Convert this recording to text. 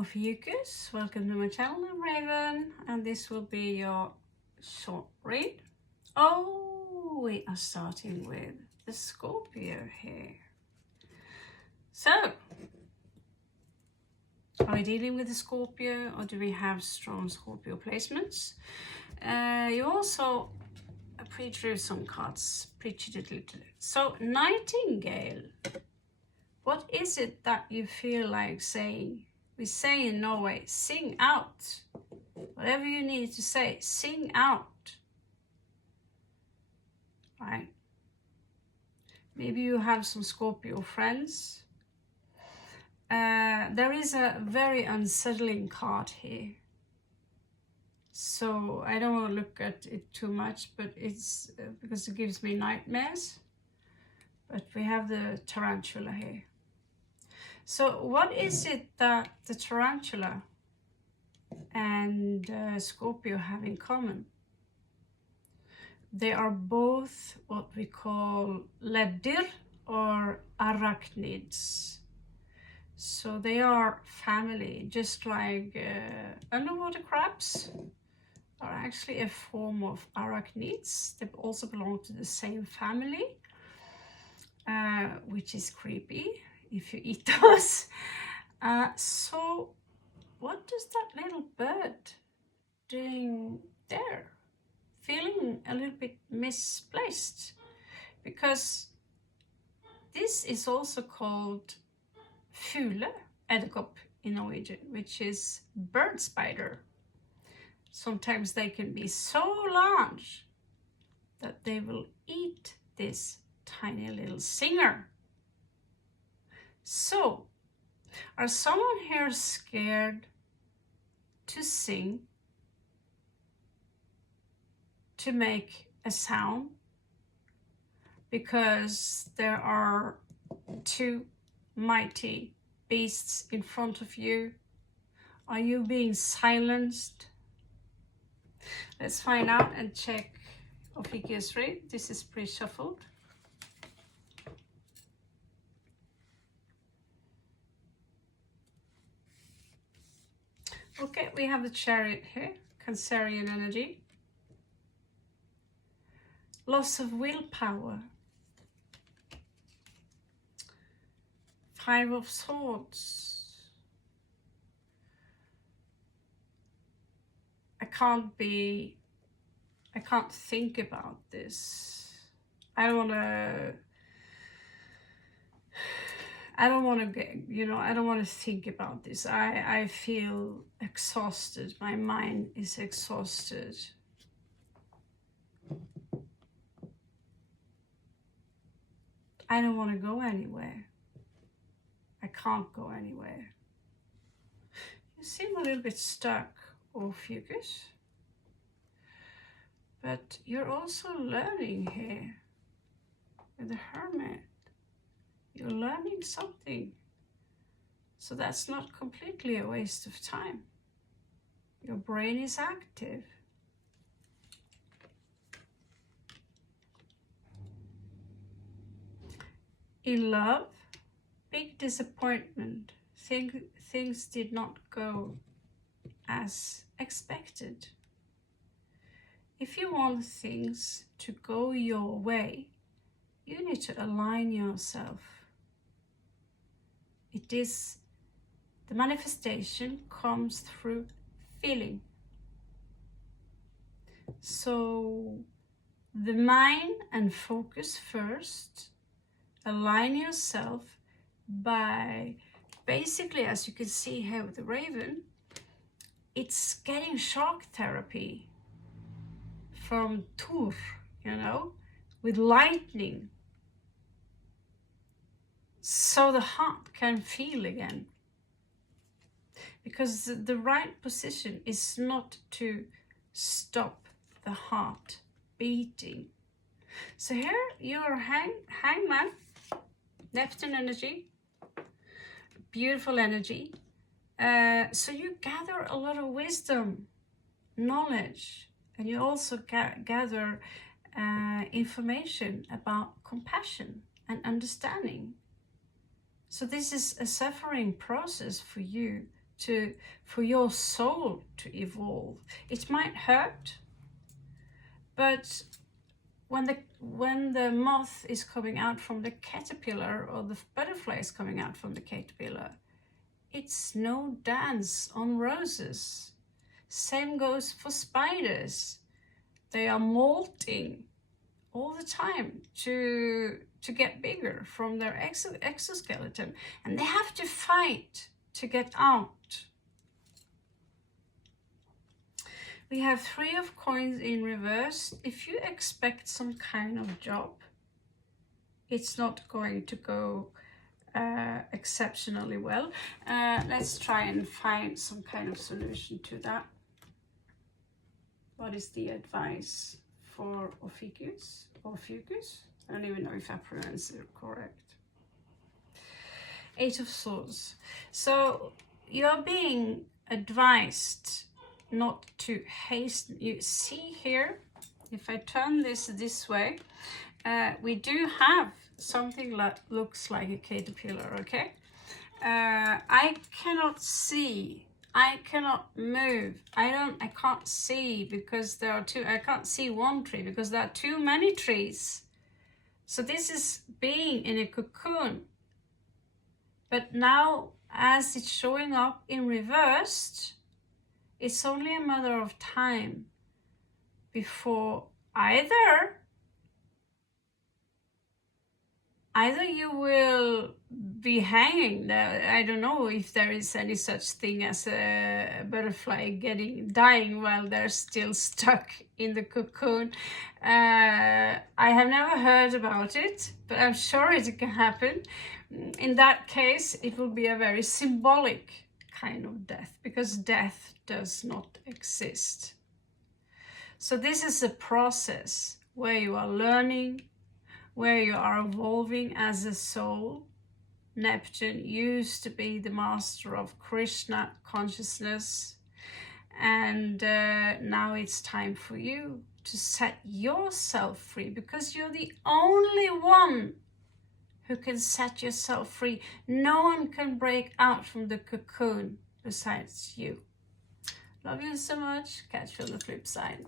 OPHICIUS, welcome to my channel. I'm Raven, and this will be your short read. Oh, we are starting with the Scorpio here. So, are we dealing with the Scorpio, or do we have strong Scorpio placements? You also pre-drew some cards, pre-cheated. So, Nightingale, what is it that you feel like saying? We say in Norway, sing out. Whatever you need to say, sing out. Right? Maybe you have some Scorpio friends. There is a very unsettling card here. So I don't want to look at it too much, but it's because it gives me nightmares. But we have the tarantula here. So what is it that the tarantula and Scorpio have in common? They are both what we call leddir or arachnids. So they are family, just like underwater crabs are actually a form of arachnids. They also belong to the same family, which is creepy if you eat those. So what does that little bird doing there? Feeling a little bit misplaced, because this is also called fugleedderkopp in Norwegian, which is bird spider. Sometimes they can be so large that they will eat this tiny little singer. So, are someone here scared to sing, to make a sound, because there are two mighty beasts in front of you? Are you being silenced? Let's find out and check OPHICIUS read. This is pre-shuffled. Okay, we have the Chariot here, Cancerian energy. Loss of willpower. Five of Swords. I can't think about this. I don't want to get, I don't want to think about this. I feel exhausted. My mind is exhausted. I don't want to go anywhere. I can't go anywhere. You seem a little bit stuck, OPHICIUS. But you're also learning here with the Hermit. You're learning something. So that's not completely a waste of time. Your brain is active. In love, big disappointment. Things did not go as expected. If you want things to go your way, you need to align yourself. The manifestation comes through feeling. So the mind and focus first. Align yourself by basically, as you can see here with the raven, it's getting shock therapy from Thor, with lightning, so the heart can feel again. Because the right position is not to stop the heart beating. So here you're hangman, Neptune energy, beautiful energy. So you gather a lot of wisdom, knowledge, and you also gather information about compassion and understanding. So this is a suffering process for you for your soul to evolve. It might hurt, but when the moth is coming out from the caterpillar or the butterfly is coming out from the caterpillar, it's no dance on roses. Same goes for spiders. They are molting all the time to get bigger from their exoskeleton, and they have to fight to get out. We have 3 of coins in reverse. If you expect some kind of job, it's not going to go exceptionally well. Let's try and find some kind of solution to that. What is the advice for OPHICIUS? OPHICIUS? I don't even know if I pronounce it correct. 8 of Swords. So you're being advised not to hasten. You see here, if I turn this way, we do have something that looks like a caterpillar, okay? I cannot see, I cannot move, I can't see because there are I can't see one tree because there are too many trees. So this is being in a cocoon. But now, as it's showing up in reversed, it's only a matter of time before either you will be hanging. I don't know if there is any such thing as a butterfly dying while they're still stuck in the cocoon. I have never heard about it, but I'm sure it can happen. In that case, it will be a very symbolic kind of death, because death does not exist. So this is a process where you are learning, where you are evolving as a soul. Neptune used to be the master of Krishna consciousness, and now it's time for you to set yourself free, because you're the only one who can set yourself free. No one can break out from the cocoon besides you. Love you so much. Catch you on the flip side.